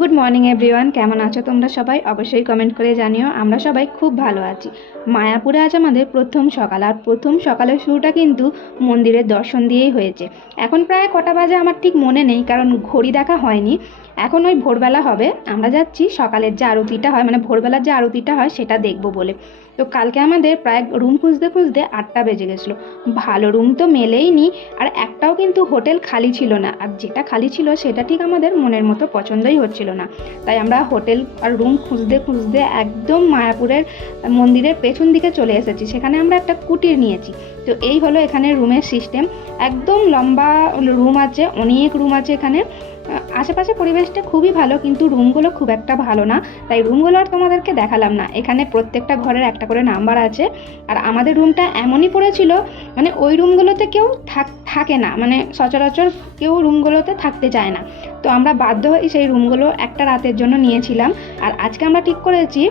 Good morning everyone কেমন আছো তোমরা সবাই? অবশ্যই কমেন্ট করে জানিও। আমরা সবাই খুব ভালো আছি। মায়াপুরে আজ আমাদের প্রথম সকাল। আর প্রথম সকালের শুরুটা কিন্তু মন্দিরের দর্শন দিয়েই হয়েছে। এখন প্রায় কটা বাজে আমার ঠিক মনে নেই, কারণ ঘড়ি দেখা হয়নি। এখন ওই ভোরবেলা হবে, আমরা যাচ্ছি, সকালের যে আরতিটা হয় মানে ভোরবেলার যে আরতিটা হয়, সেটা দেখব বলে। তো কালকে আমাদের প্রায় রুম খুঁজতে খুঁজতে আটটা বেজে গেছিল। ভালো রুম তো মেলেইনি আর একটাও কিন্তু হোটেল খালি ছিল না। আর যেটা খালি ছিল, সেটা ঠিক আমাদের মনের মতো পছন্দই হচ্ছিল না। তাই আমরা হোটেল আর রুম খুঁজতে খুঁজতে একদম মায়াপুরের মন্দিরের পেছন দিকে চলে এসেছি। সেখানে আমরা একটা কুটির নিয়েছি। তো এই হলো এখানে রুমের সিস্টেম একদম লম্বা রুম আছে, অনেক রুম আছে এখানে। আশেপাশে পরিবেশটা খুবই ভালো, কিন্তু রুমগুলো খুব একটা ভালো না। তাই রুমগুলো আর তোমাদেরকে দেখালাম না। এখানে প্রত্যেকটা ঘরের একটা করে নাম্বার আছে। আর আমাদের রুমটা এমনই পড়েছিল মানে ওই রুমগুলোতে কেউ থাক, থাকে না। মানে সচরাচর কেউ রুমগুলোতে থাকতে চায় না। তো আমরা বাধ্য হয়ে সেই রুমগুলো একটা রাতের জন্য নিয়েছিলাম। আর আজকে আমরা ঠিক করেছি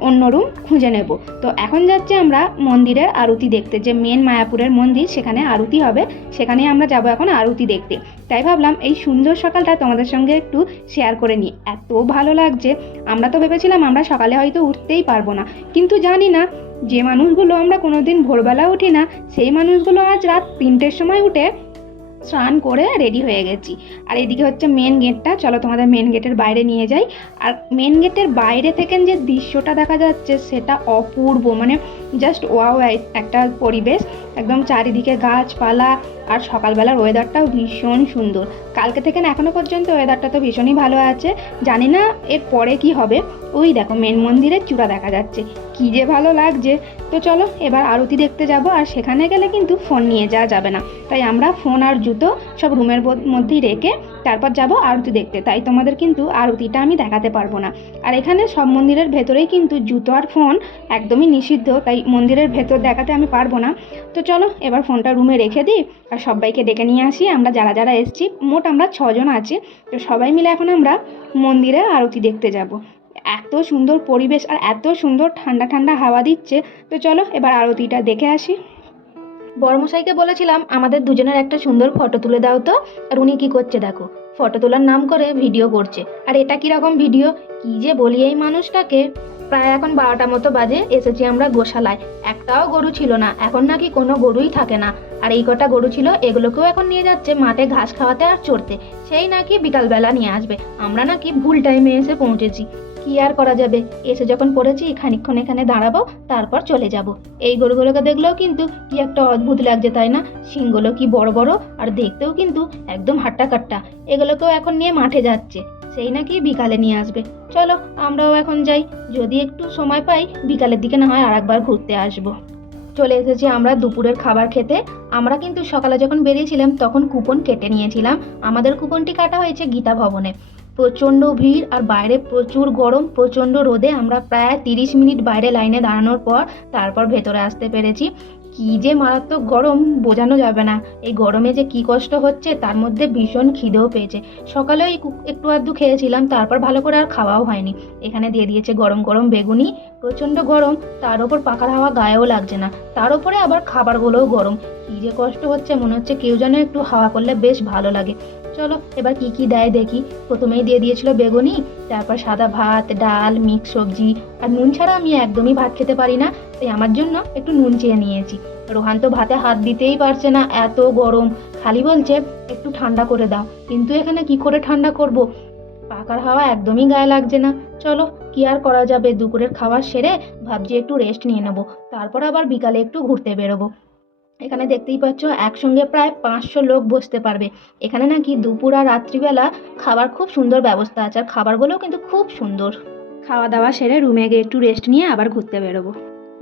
অন্য রুম খুঁজে নেব। তো এখন যাচ্ছি আমরা মন্দিরের আরতি দেখতে। যে মেন মায়াপুরের মন্দির, সেখানে আরতি হবে। সেখানে আমরা যাব এখন আরতি দেখতে। তাই ভাবলাম, এই সুন্দর সকালটা তোমাদের সঙ্গে একটু শেয়ার করে নিই। এত ভালো লাগছে। আমরা তো ভেবেছিলাম আমরা সকালে হয়তো উঠতেই পারব না। কিন্তু জানি না, যে মানুষগুলো আমরা কোনোদিন ভোরবেলা উঠি না, সেই মানুষগুলো আজ রাত তিনটের সময় উঠে স্নান করে রেডি হয়ে গেছি। আর এদিকে হচ্ছে মেন গেটটা চলো তোমাদের মেন গেটের বাইরে নিয়ে যাই। আর মেন গেটের বাইরে থেকে যে দৃশ্যটা দেখা যাচ্ছে, সেটা অপূর্ব মানে জাস্ট ওয়াও একটা পরিবেশ। একদম চারিদিকে গাছপালা, আর সকালবেলার ওয়েদারটাও ভীষণ সুন্দর। কালকে থেকে না এখনও পর্যন্ত ওয়েদারটা তো ভীষণই ভালো আছে। জানি না এর পরে কি হবে। ওই দেখো মেন মন্দিরের চূড়া দেখা যাচ্ছে। কি যে ভালো লাগছে। তো চলো, এবার আরতি দেখতে যাব, আর সেখানে গেলে কিন্তু ফোন নিয়ে যাওয়া যাবে না। তাই আমরা ফোন আর জুতো সব রুমের মধ্যেই রেখে তারপর যাব আরতি দেখতে। তাই তোমাদের কিন্তু আরতিটা আমি দেখাতে পারব না। আর এখানে সব মন্দিরের ভেতরেই কিন্তু জুতো আর ফোন একদমই নিষিদ্ধ, তাই মন্দিরের ভেতর দেখাতে আমি পারব না। তো চলো, এবার ফোনটা রুমে রেখে দিই, আর সবাইকে ডেকে নিয়ে আসি, আমরা যারা যারা এসেছি, মোট আমরা ছজন আছি। তো সবাই মিলে এখন আমরা মন্দিরে আরতি দেখতে যাব। এত সুন্দর পরিবেশ আর এত সুন্দর ঠান্ডা ঠান্ডা হাওয়া দিচ্ছে। তো চলো এবার আরতিটা দেখে আসি। বড়মশাইকে বলেছিলাম, আমাদের দুজনের একটা সুন্দর ফটো তুলে দাও তো। আর উনি কি করছে দেখো ফটো তোলার নাম করে ভিডিও করছে। আর এটা কীরকম ভিডিও কি যে বলি এই মানুষটাকে? প্রায় এখন বারোটা মতো বাজে, এসেছি আমরা গোশালায়। একটাও গরু ছিল না, এখন নাকি কোনো গরুই থাকে না। আর এই কটা গরু ছিল, এগুলোকেও এখন নিয়ে যাচ্ছে মাঠে ঘাস খাওয়াতে আর চড়তে। সেই নাকি বিকালবেলা নিয়ে আসবে। আমরা নাকি ভুল টাইমে এসে পৌঁছেছি। কি আর করা যাবে? এসে যখন পড়েছি খানিক্ষণ এখানে দাঁড়াবো, তারপর চলে যাব। এই গরুগুলোকে দেখলেও কিন্তু কি একটা অদ্ভুত লাগছে, তাই না? শিংগুলো কি বড় বড়, আর দেখতেও কিন্তু একদম হাট্টা কাট্টা। এগুলোকেও এখন নিয়ে মাঠে যাচ্ছে। সেই নাকি বিকালে নিয়ে আসবে। চলো, আমরাও এখন যাই। যদি একটু সময় পাই, বিকালের দিকে না হয় আর একবার ঘুরতে আসব। চলে এসেছি আমরা দুপুরের খাবার খেতে। আমরা কিন্তু সকালে যখন বেরিয়েছিলাম, তখন কুপন কেটে নিয়েছিলাম। আমাদের কুপনটি কাটা হয়েছে গীতা ভবনে। প্রচণ্ড ভিড় আর বাইরে প্রচুর গরম, প্রচণ্ড রোদে আমরা প্রায় তিরিশ মিনিট বাইরে লাইনে দাঁড়ানোর পর তারপর ভেতরে আসতে পেরেছি। কি যে মারাত্মক গরম, বোঝানো যাবে না। এই গরমে যে কি কষ্ট হচ্ছে, তার মধ্যে ভীষণ খিদেও পেয়েছে। সকালে ওই একটু আধটু খেয়েছিলাম, তারপর ভালো করে আর খাওয়াও হয়নি। এখানে দিয়ে দিয়েছে গরম গরম বেগুনি, প্রচণ্ড গরম, তার ওপর পাখার হাওয়া গায়েও লাগছে না। তার উপরে আবার খাবারগুলোও গরম। কি যে কষ্ট হচ্ছে, মনে হচ্ছে কেউ যেন একটু হাওয়া করলে বেশ ভালো লাগে। চলো, এবার কি কি দেয় দেখি। প্রথমেই দিয়ে দিয়েছিল বেগুনি, তারপর সাদা ভাত, ডাল, মিক্স সবজি, আর নুন ছাড়া আমি একদমই ভাত খেতে পারি না, তাই আমার জন্য একটু নুন চেয়ে নিয়েছি। রোহান তো ভাতে হাত দিতেই পারছে না, এত গরম। খালি বলছে, একটু ঠান্ডা করে দাও, কিন্তু এখানে কি করে ঠান্ডা করব? পাকার হাওয়া একদমই গায়ে লাগছে না। চলো, কি আর করা যাবে? দুপুরের খাওয়া সেরে ভাবছি একটু রেস্ট নিয়ে নেব, তারপর আবার বিকালে একটু ঘুরতে বেরোবো। এখানে দেখতেই পাচ্ছ একসঙ্গে প্রায় পাঁচশো লোক বসতে পারবে। এখানে নাকি দুপুর আর রাত্রিবেলা খাবার খুব সুন্দর ব্যবস্থা আছে আর খাবারগুলোও কিন্তু খুব সুন্দর। খাওয়া দাওয়া সেরে রুমে গিয়ে একটু রেস্ট নিয়ে আবার ঘুরতে বেরোবো।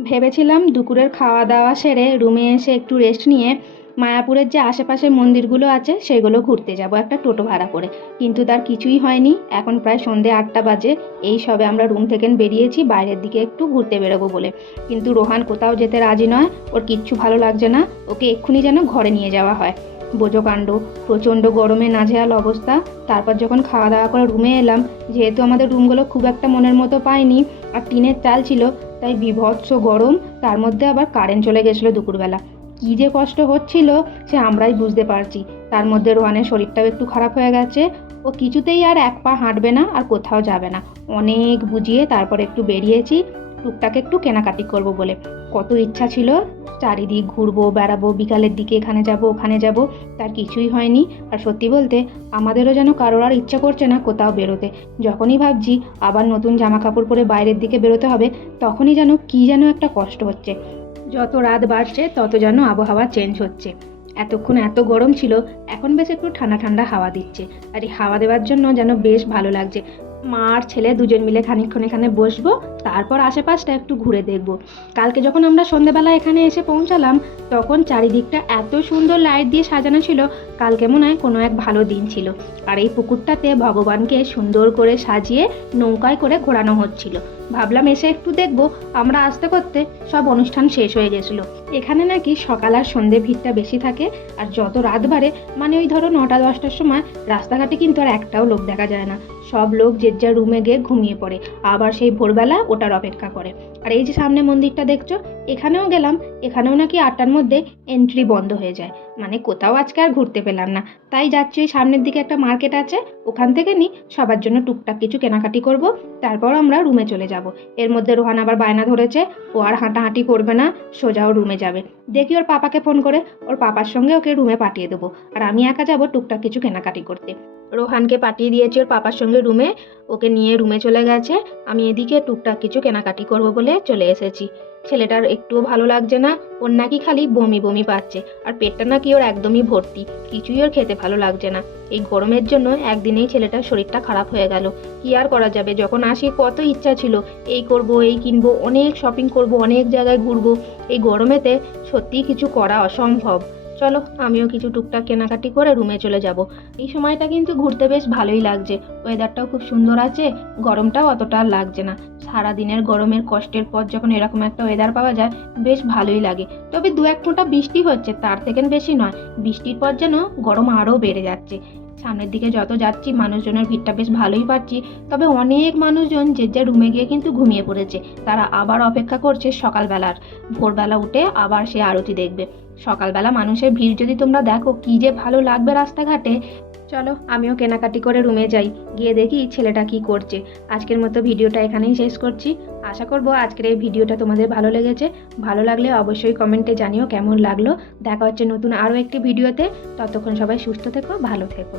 ভেবেছিলাম দুপুরের খাওয়া দাওয়া সেরে রুমে এসে একটু রেস্ট নিয়ে মায়াপুরের যে আশেপাশে মন্দিরগুলো আছে, সেগুলো ঘুরতে যাব একটা টোটো ভাড়া করে। কিন্তু তার কিছুই হয়নি। এখন প্রায় সন্ধে আটটা বাজে। এই সবে আমরা রুম থেকে বেরিয়েছি, বাইরের দিকে একটু ঘুরতে বেরোবো বলে। কিন্তু রোহান কোথাও যেতে রাজি নয়, ওর কিচ্ছু ভালো লাগছে না। ওকে এক্ষুনি যেন ঘরে নিয়ে যাওয়া হয়। বোঝো কাণ্ড প্রচণ্ড গরমে নাজেহাল অবস্থা। তারপর যখন খাওয়া দাওয়া করে রুমে এলাম, যেহেতু আমাদের রুমগুলো খুব একটা মনের মতো পাইনি, আর টিনের চাল ছিল, তাই বিভৎস গরম, তার মধ্যে আবার কারেন্ট চলে গেছিল দুপুরবেলা। কী যে কষ্ট হচ্ছিল সে আমরাই বুঝতে পারছি। তার মধ্যে রোহানের শরীরটাও একটু খারাপ হয়ে গেছে। ও কিছুতেই আর এক পা হাঁটবে না আর কোথাও যাবে না। অনেক বুঝিয়ে তারপর একটু বেরিয়েছি। টুকটাক একটু কেনাকাটি করব বলে। কত ইচ্ছা ছিল, চারিদিক ঘুরবো, বেড়াবো, বিকালের দিকে এখানে যাব, ওখানে যাব। তার কিছুই হয়নি। আর সত্যি বলতে, আমাদেরও যেন কারোর আর ইচ্ছা করছে না কোথাও বেরোতে। যখনই ভাবছি আবার নতুন জামা কাপড় পরে বাইরের দিকে বেরোতে হবে, তখনই যেন কী যেন একটা কষ্ট হচ্ছে। যত রাত বাড়ছে, তত যেন আবহাওয়া চেঞ্জ হচ্ছে। এতক্ষণ এত গরম ছিল, এখন বেশ একটু ঠান্ডা ঠান্ডা হাওয়া দিচ্ছে। আর এই হাওয়া দেওয়ার জন্য যেন বেশ ভালো লাগছে। মা আর ছেলে দুজন মিলে খানিকক্ষণ এখানে বসবো, তারপর আশেপাশটা একটু ঘুরে দেখব। কালকে যখন আমরা সন্ধেবেলা এখানে এসে পৌঁছালাম, তখন চারিদিকটা এত সুন্দর লাইট দিয়ে সাজানো ছিল, কালকে মনে হয় কোনো এক ভালো দিন ছিল। আর এই পুকুরটাতে ভগবানকে সুন্দর করে সাজিয়ে নৌকায় করে ঘোরানো হচ্ছিল। ভাবলাম এসে একটু দেখব, আমরা আসতে করতে সব অনুষ্ঠান শেষ হয়ে গেছিল। এখানে নাকি সকাল আর সন্ধে ভিড়টা বেশি থাকে, আর যত রাত বাড়ে মানে ওই ধরো নটা দশটার সময়, রাস্তাঘাটে কিন্তু আর একটাও লোক দেখা যায় না। সব লোক যে যার রুমে গিয়ে ঘুমিয়ে পড়ে। আবার সেই ভোরবেলা ওটার অপেক্ষা করে। আর এই যে সামনে মন্দিরটা দেখছ, এখানেও গেলাম, এখানেও নাকি আটটার মধ্যে এন্ট্রি বন্ধ হয়ে যায়। মানে কোথাও আজকে আর ঘুরতে পেলাম না। তাই যাচ্ছি সামনের দিকে একটা মার্কেট আছে, ওখান থেকে নিই সবার জন্য টুকটাক কিছু কেনাকাটি করব, তারপর আমরা রুমে চলে যাব। এর মধ্যে রোহান আবার বায়না ধরেছে, ও আর হাঁটাহাঁটি করবে না, সোজা ও রুমে যাবে। দেখি ওর পাপাকে ফোন করে, ওর পাপার সঙ্গে ওকে রুমে পাঠিয়ে দেবো। আর আমি একা যাব টুকটাক কিছু কেনাকাটি করতে। রোহানকে পাঠিয়ে দিয়েছি ওর পাপার সঙ্গে রুমে। ওকে নিয়ে রুমে চলে গেছে। আমি এদিকে টুকটাক কিছু কেনাকাটি করব বলে চলে এসেছি। ছেলেটার একটুও ভালো লাগছে না। ওর নাকি খালি বমি বমি পাচ্ছে। আর পেটটা নাকি ওর একদমই ভর্তি। কিছুই ওর খেতে ভালো লাগছে না। এই গরমের জন্য একদিনেই ছেলেটার শরীরটা খারাপ হয়ে গেল। কি আর করা যাবে? যখন আসি, কত ইচ্ছা ছিল। এই করব, এই কিনবো, অনেক শপিং করব, অনেক জায়গায় ঘুরবো। এই গরমেতে সত্যিই কিছু করা অসম্ভব। চলো, আমিও কিছু টুকটাক কেনাকাটি করে রুমে চলে যাব। এই সময়টা কিন্তু ঘুরতে বেশ ভালোই লাগছে। ওয়েদারটাও খুব সুন্দর আছে, গরমটাও অতটা লাগছে না। সারা দিনের গরমের কষ্টের পর যখন এরকম একটা ওয়েদার পাওয়া যায়, বেশ ভালোই লাগে। তবে দু এক ফোঁটা বৃষ্টি হচ্ছে, তার থেকে বেশি নয়। বৃষ্টির পর যেন গরম আরও বেড়ে যাচ্ছে। সামনের দিকে যত যাচ্ছি, মানুষজনের ভিড়টা বেশ ভালোই পাচ্ছি। তবে অনেক মানুষজন যে যে রুমে গিয়ে কিন্তু ঘুমিয়ে পড়েছে। তারা আবার অপেক্ষা করছে সকালবেলার। ভোরবেলা উঠে আবার সে আরতি দেখবে। সকালবেলা মানুষের ভিড় যদি তোমরা দেখো, কি যে ভালো লাগবে রাস্তাঘাটে। চলো, আমিও কেনাকাটি করে রুমে যাই। গিয়ে দেখি ছেলেটা কি করছে। আজকের মতো ভিডিওটা এখানেই শেষ করছি। আশা করব আজকের এই ভিডিওটা তোমাদের ভালো লেগেছে। ভালো লাগলে অবশ্যই কমেন্টে জানিও কেমন লাগল। দেখা হচ্ছে নতুন আরও একটি ভিডিওতে। ততক্ষণ সবাই সুস্থ থেকো, ভালো থেকো।